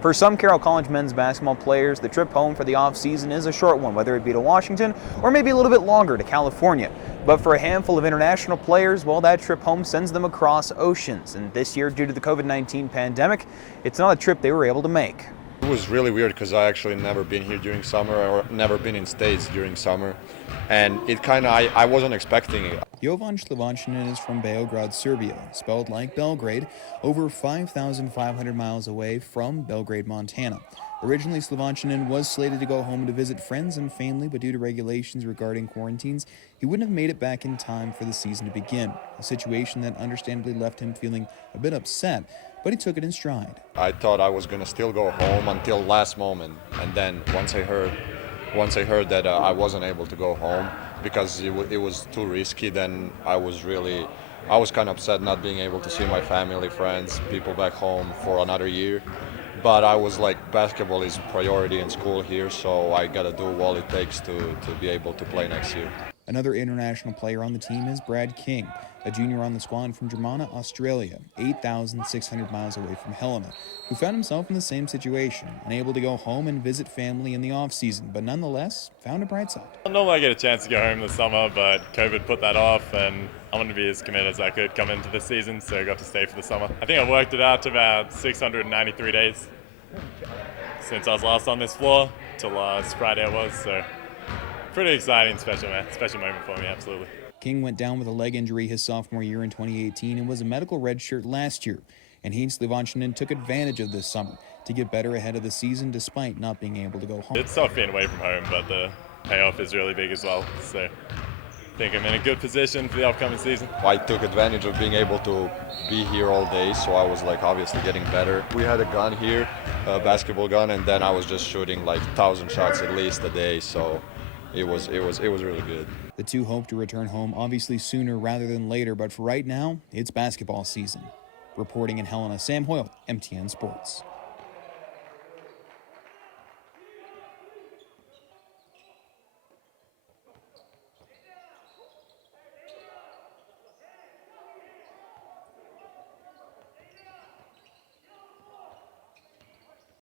For some Carroll College men's basketball players, the trip home for the off-season is a short one, whether it be to Washington or maybe a little bit longer to California. But for a handful of international players, well, that trip home sends them across oceans. And this year, due to the COVID-19 pandemic, it's not a trip they were able to make. It was really weird because I actually never been here during summer or never been in States during summer. And it kind of, I wasn't expecting it. Jovan Slovakian is from Beograd, Serbia, spelled like Belgrade, over 5,500 miles away from Belgrade, Montana. Originally, Slovakian was slated to go home to visit friends and family, but due to regulations regarding quarantines, he wouldn't have made it back in time for the season to begin, a situation that understandably left him feeling a bit upset, but he took it in stride. I thought I was going to still go home until last moment. And then once I heard that I wasn't able to go home because it was too risky, then I was kind of upset not being able to see my family, friends, people back home for another year. But I was like, basketball is priority in school here, so I got to do all it takes to be able to play next year. Another international player on the team is Brad King, a junior on the squad from Germana, Australia, 8,600 miles away from Helena, who found himself in the same situation, unable to go home and visit family in the off-season, but nonetheless found a bright side. Normally I get a chance to go home this summer, but COVID put that off, and I wanted to be as committed as I could come into the season, so I got to stay for the summer. I think I worked it out to about 693 days since I was last on this floor till last Friday it was, so pretty exciting, special moment for me, absolutely. King went down with a leg injury his sophomore year in 2018 and was a medical redshirt last year, and he and Slovakian took advantage of this summer to get better ahead of the season despite not being able to go home. It's tough being away from home, but the payoff is really big as well, so I think I'm in a good position for the upcoming season. I took advantage of being able to be here all day, so I was like obviously getting better. We had a gun here, a basketball gun, and then I was just shooting like 1,000 shots at least a day, so it was really good. The two hope to return home obviously sooner rather than later, but for right now, it's basketball season. Reporting in Helena, Sam Hoyle, MTN Sports.